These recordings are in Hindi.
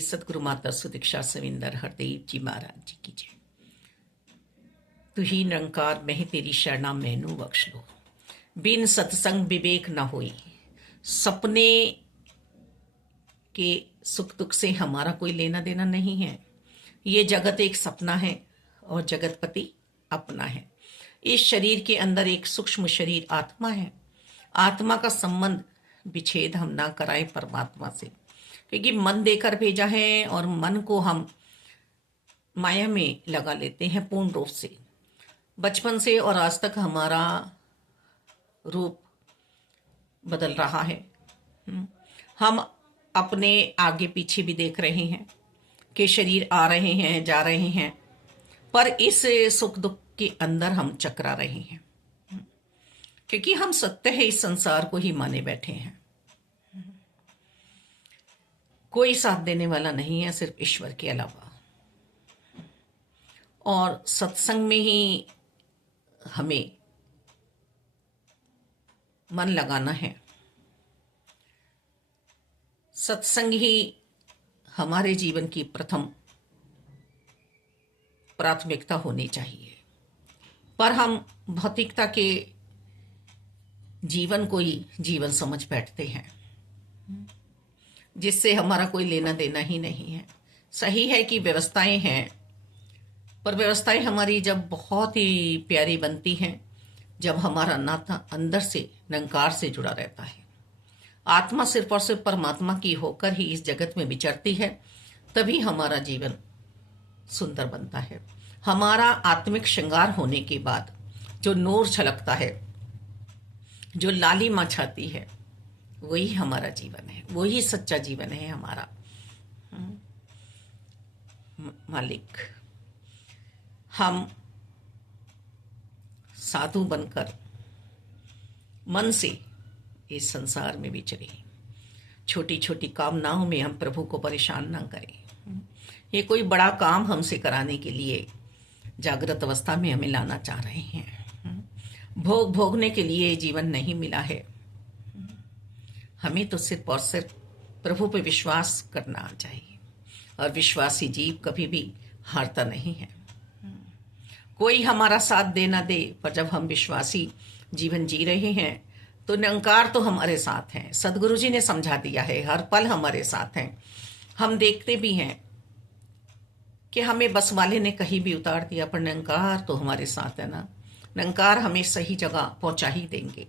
सतगुरु माता सुदीक्षा सविंदर हरदेव जी महाराज जी की जय। तू ही निरंकार मैं तेरी शरणा मैनू बख्श लो। बिन सत्संग विवेक न होई। सपने के सुख दुख से हमारा कोई लेना देना नहीं है। ये जगत एक सपना है और जगतपति अपना है। इस शरीर के अंदर एक सूक्ष्म शरीर आत्मा है। आत्मा का संबंध विच्छेद हम ना कराएं परमात्मा से, क्योंकि मन देकर भेजा है और मन को हम माया में लगा लेते हैं पूर्ण रूप से। बचपन से और आज तक हमारा रूप बदल रहा है। हम अपने आगे पीछे भी देख रहे हैं कि शरीर आ रहे हैं जा रहे हैं, पर इस सुख दुख के अंदर हम चकरा रहे हैं, क्योंकि हम सत्य है इस संसार को ही माने बैठे हैं। कोई साथ देने वाला नहीं है सिर्फ ईश्वर के अलावा। और सत्संग में ही हमें मन लगाना है। सत्संग ही हमारे जीवन की प्रथम प्राथमिकता होनी चाहिए, पर हम भौतिकता के जीवन को ही जीवन समझ बैठते हैं, जिससे हमारा कोई लेना देना ही नहीं है। सही है कि व्यवस्थाएं हैं, पर व्यवस्थाएं हमारी जब बहुत ही प्यारी बनती हैं, जब हमारा नाता अंदर से निरंकार से जुड़ा रहता है। आत्मा सिर्फ और सिर्फ परमात्मा की होकर ही इस जगत में विचरती है, तभी हमारा जीवन सुंदर बनता है। हमारा आत्मिक श्रृंगार होने के बाद जो नूर छलकता है, जो लालिमा छाती है, वही हमारा जीवन है, वही सच्चा जीवन है हमारा। मालिक, हम साधु बनकर मन से इस संसार में विचरे। छोटी छोटी कामनाओं में हम प्रभु को परेशान ना करें। ये कोई बड़ा काम हमसे कराने के लिए जागृत अवस्था में हमें लाना चाह रहे हैं। भोग भोगने के लिए जीवन नहीं मिला है। हमें तो सिर्फ और सिर्फ प्रभु पे विश्वास करना चाहिए, और विश्वासी जीव कभी भी हारता नहीं है। कोई हमारा साथ दे ना दे, पर जब हम विश्वासी जीवन जी रहे हैं तो निरंकार तो हमारे साथ हैं। सदगुरु जी ने समझा दिया है, हर पल हमारे साथ हैं। हम देखते भी हैं कि हमें बस वाले ने कहीं भी उतार दिया, पर निरंकार तो हमारे साथ है ना। निरंकार हमें सही जगह पहुंचा ही देंगे।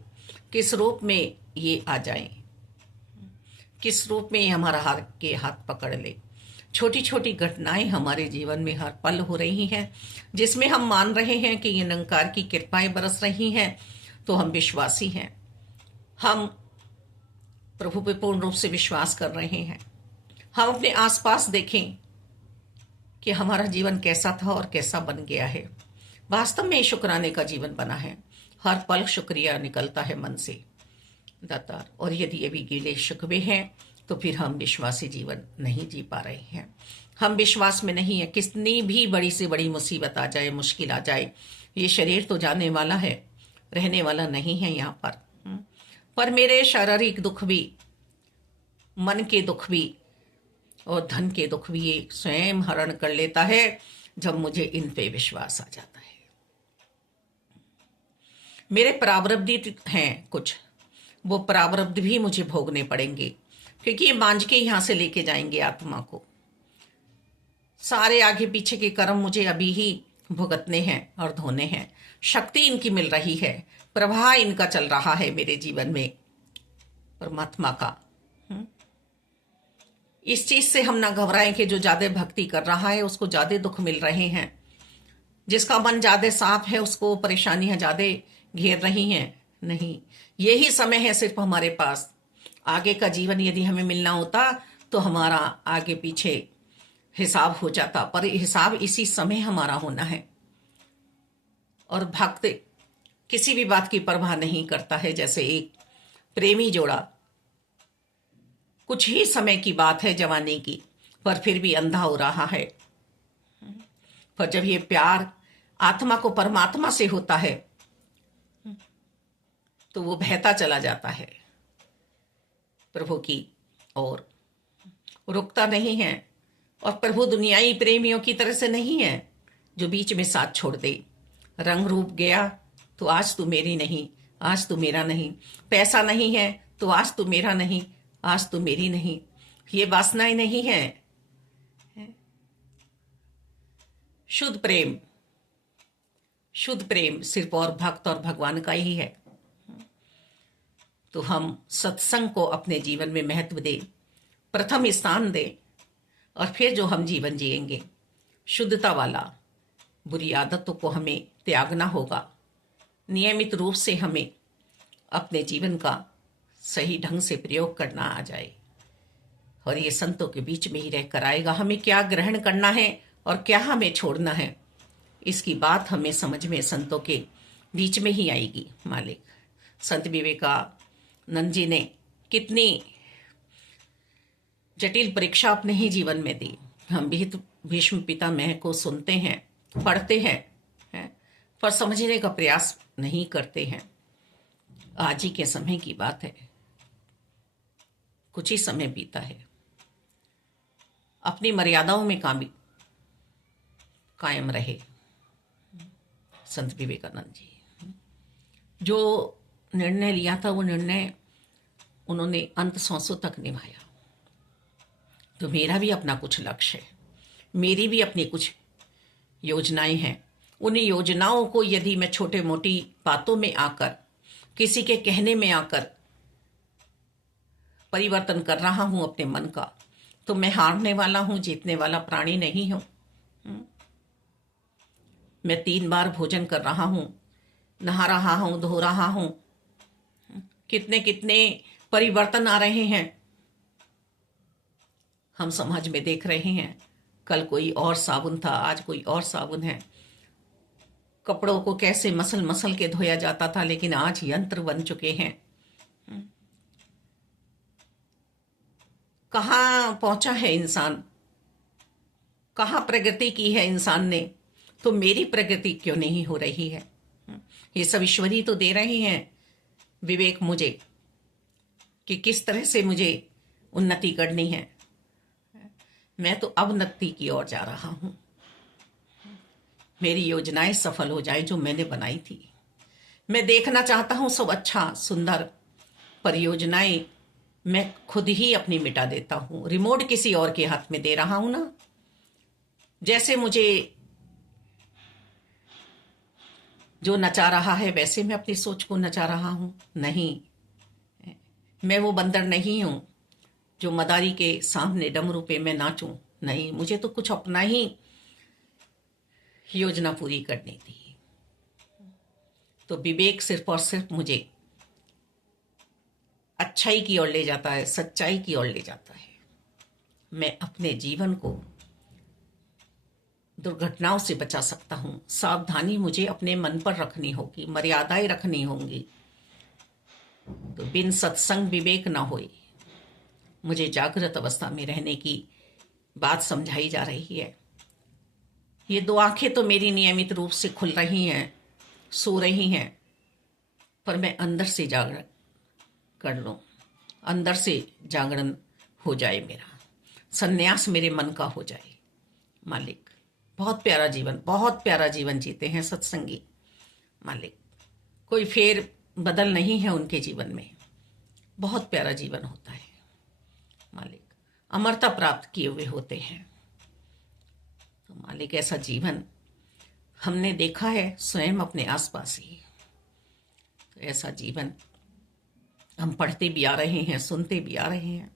किस रूप में ये आ जाए, किस रूप में हमारा हाथ पकड़ ले। छोटी छोटी घटनाएं हमारे जीवन में हर पल हो रही हैं, जिसमें हम मान रहे हैं कि ये निरंकार की कृपाएं बरस रही हैं, तो हम विश्वासी हैं। हम प्रभु पे पूर्ण रूप से विश्वास कर रहे हैं। हम अपने आसपास देखें कि हमारा जीवन कैसा था और कैसा बन गया है। वास्तव में शुक्राने का जीवन बना है। हर पल शुक्रिया निकलता है मन से, दातार। और यदि ये भी गिले शिकवे हैं, तो फिर हम विश्वासी जीवन नहीं जी पा रहे हैं। हम विश्वास में नहीं है। कितनी भी बड़ी से बड़ी मुसीबत आ जाए, मुश्किल आ जाए, ये शरीर तो जाने वाला है, रहने वाला नहीं है यहाँ पर मेरे शारीरिक दुख भी, मन के दुख भी और धन के दुख भी ये स्वयं हरण कर लेता है, जब मुझे इन पे विश्वास आ जाता है। मेरे प्रारब्ध हैं कुछ, वो प्रारब्ध भी मुझे भोगने पड़ेंगे, क्योंकि ये मांझ के यहां से लेके जाएंगे आत्मा को। सारे आगे पीछे के कर्म मुझे अभी ही भुगतने हैं और धोने हैं। शक्ति इनकी मिल रही है, प्रवाह इनका चल रहा है मेरे जीवन में परमात्मा का। इस चीज से हम ना घबराएं कि जो ज्यादा भक्ति कर रहा है उसको ज्यादा दुख मिल रहे हैं, जिसका मन ज्यादा साफ है उसको परेशानियां ज्यादा घेर रही हैं। नहीं, यही समय है सिर्फ हमारे पास। आगे का जीवन यदि हमें मिलना होता तो हमारा आगे पीछे हिसाब हो जाता, पर हिसाब इसी समय हमारा होना है। और भक्त किसी भी बात की परवाह नहीं करता है। जैसे एक प्रेमी जोड़ा, कुछ ही समय की बात है जवानी की, पर फिर भी अंधा हो रहा है। पर जब ये प्यार आत्मा को परमात्मा से होता है, तो वो बहता चला जाता है प्रभु की ओर, रुकता नहीं है। और प्रभु दुनियाई प्रेमियों की तरह से नहीं है जो बीच में साथ छोड़ दे। रंग रूप गया तो आज तू मेरी नहीं, आज तू मेरा नहीं। पैसा नहीं है तो आज तू मेरा नहीं, आज तू मेरी नहीं। ये वासनाएं नहीं है। शुद्ध प्रेम, शुद्ध प्रेम सिर्फ और भक्त और भगवान का ही है। तो हम सत्संग को अपने जीवन में महत्व दें, प्रथम स्थान दें, और फिर जो हम जीवन जिएंगे शुद्धता वाला, बुरी आदतों को हमें त्यागना होगा। नियमित रूप से हमें अपने जीवन का सही ढंग से प्रयोग करना आ जाए, और ये संतों के बीच में ही रहकर आएगा। हमें क्या ग्रहण करना है और क्या हमें छोड़ना है, इसकी बात हमें समझ में संतों के बीच में ही आएगी। मालिक, संत विवेकानंद जी ने कितनी जटिल परीक्षा अपने ही जीवन में दी। हम भी तो भीष्म पितामह को सुनते हैं, पढ़ते हैं, पर समझने का प्रयास नहीं करते हैं। आज ही के समय की बात है, कुछ ही समय बीता है। अपनी मर्यादाओं में कायम रहे। संत विवेकानंद जी जो निर्णय लिया था, वो निर्णय उन्होंने अंत सांसों तक निभाया। तो मेरा भी अपना कुछ लक्ष्य है, मेरी भी अपनी कुछ योजनाएं हैं। उन योजनाओं को यदि मैं छोटे मोटी बातों में आकर, किसी के कहने में आकर परिवर्तन कर रहा हूं अपने मन का, तो मैं हारने वाला हूं, जीतने वाला प्राणी नहीं हूं। मैं 3 बार भोजन कर रहा हूं, नहा रहा हूं, धो रहा हूं, कितने कितने परिवर्तन आ रहे हैं। हम समाज में देख रहे हैं, कल कोई और साबुन था, आज कोई और साबुन है। कपड़ों को कैसे मसल मसल के धोया जाता था, लेकिन आज यंत्र बन चुके हैं। कहाँ पहुंचा है इंसान, कहाँ प्रगति की है इंसान ने, तो मेरी प्रगति क्यों नहीं हो रही है? ये सब ईश्वर ही तो दे रहे हैं विवेक मुझे, कि किस तरह से मुझे उन्नति करनी है। मैं तो अवनति की ओर जा रहा हूं। मेरी योजनाएं सफल हो जाए जो मैंने बनाई थी। मैं देखना चाहता हूं सब अच्छा सुंदर, परियोजनाएं मैं खुद ही अपनी मिटा देता हूं। रिमोट किसी और के हाथ में दे रहा हूं ना। जैसे मुझे जो नचा रहा है वैसे मैं अपनी सोच को नचा रहा हूं। नहीं, मैं वो बंदर नहीं हूं जो मदारी के सामने डमरू पे मैं नाचूं। नहीं, मुझे तो कुछ अपना ही योजना पूरी करनी थी। तो विवेक सिर्फ और सिर्फ मुझे अच्छाई की ओर ले जाता है, सच्चाई की ओर ले जाता है। मैं अपने जीवन को दुर्घटनाओं से बचा सकता हूं। सावधानी मुझे अपने मन पर रखनी होगी, मर्यादाएं रखनी होंगी। तो बिन सत्संग विवेक न होए। मुझे जागृत अवस्था में रहने की बात समझाई जा रही है। ये 2 आंखें तो मेरी नियमित रूप से खुल रही हैं, सो रही हैं, पर मैं अंदर से जागरण कर लूं, अंदर से जागरण हो जाए, मेरा संन्यास मेरे मन का हो जाए। मालिक, बहुत प्यारा जीवन, बहुत प्यारा जीवन जीते हैं सत्संगी। मालिक, कोई फेर बदल नहीं है उनके जीवन में, बहुत प्यारा जीवन होता है। मालिक, अमरता प्राप्त किए हुए होते हैं। तो मालिक, ऐसा जीवन हमने देखा है स्वयं अपने आसपास ही। तो ऐसा जीवन हम पढ़ते भी आ रहे हैं, सुनते भी आ रहे हैं,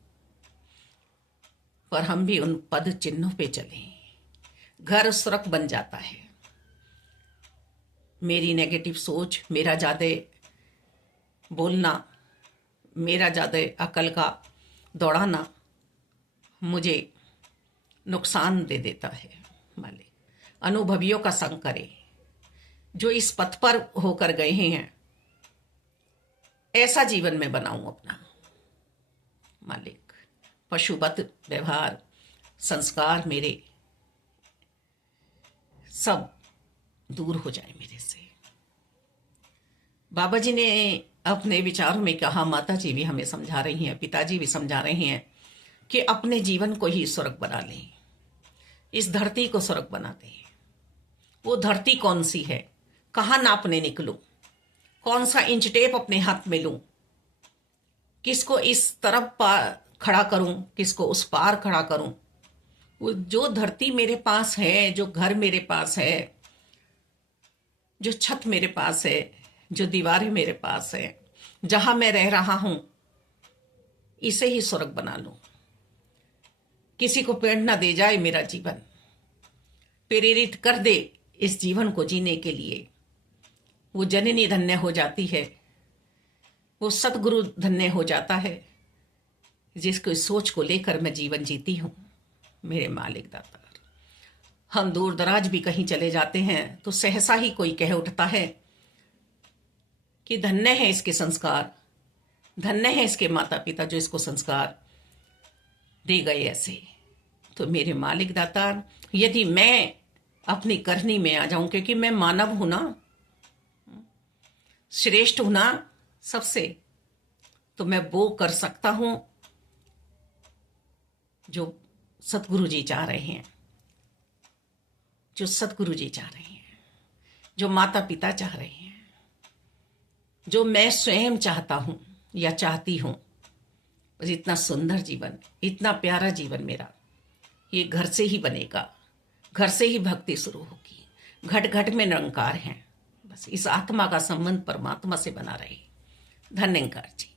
पर हम भी उन पद चिन्हों पे चले। घर सुरख बन जाता है। मेरी नेगेटिव सोच, मेरा ज्यादा बोलना, मेरा ज्यादा अकल का दौड़ाना मुझे नुकसान दे देता है। मालिक, अनुभवियों का संग करे, जो इस पथ पर होकर गए हैं, ऐसा जीवन में बनाऊं अपना। मालिक, पशुवत व्यवहार, संस्कार मेरे सब दूर हो जाए मेरे से। बाबा जी ने अपने विचारों में कहा, माता जी भी हमें समझा रही हैं, पिताजी भी समझा रहे हैं, कि अपने जीवन को ही स्वर्ग बना लें। इस धरती को स्वर्ग बनाते हैं। वो धरती कौन सी है, कहाँ नापने निकलूं, कौन सा इंच टेप अपने हाथ में लूं, किसको इस तरफ खड़ा करूं, किसको उस पार खड़ा करूं। वो जो धरती मेरे पास है, जो घर मेरे पास है, जो छत मेरे पास है, जो दीवारें मेरे पास है, जहां मैं रह रहा हूं, इसे ही स्वर्ग बना लूं। किसी को प्रेरणा दे जाए मेरा जीवन, प्रेरित कर दे इस जीवन को जीने के लिए। वो जननी धन्य हो जाती है, वो सतगुरु धन्य हो जाता है, जिसको इस सोच को लेकर मैं जीवन जीती हूं। मेरे मालिक दातार, हम दूर दराज भी कहीं चले जाते हैं तो सहसा ही कोई कह उठता है कि धन्य है इसके संस्कार, धन्य है इसके माता पिता जो इसको संस्कार दे गए ऐसे। तो मेरे मालिक दातार, यदि मैं अपनी करनी में आ जाऊं, क्योंकि मैं मानव हूं ना, श्रेष्ठ हूं ना सबसे, तो मैं वो कर सकता हूं जो सतगुरु जी चाह रहे हैं, जो सतगुरु जी चाह रहे हैं, जो माता पिता चाह रहे हैं, जो मैं स्वयं चाहता हूं या चाहती हूं। बस इतना सुंदर जीवन, इतना प्यारा जीवन मेरा, ये घर से ही बनेगा, घर से ही भक्ति शुरू होगी। घट घट में निरंकार है, बस इस आत्मा का संबंध परमात्मा से बना रहे। धन्यवाद जी।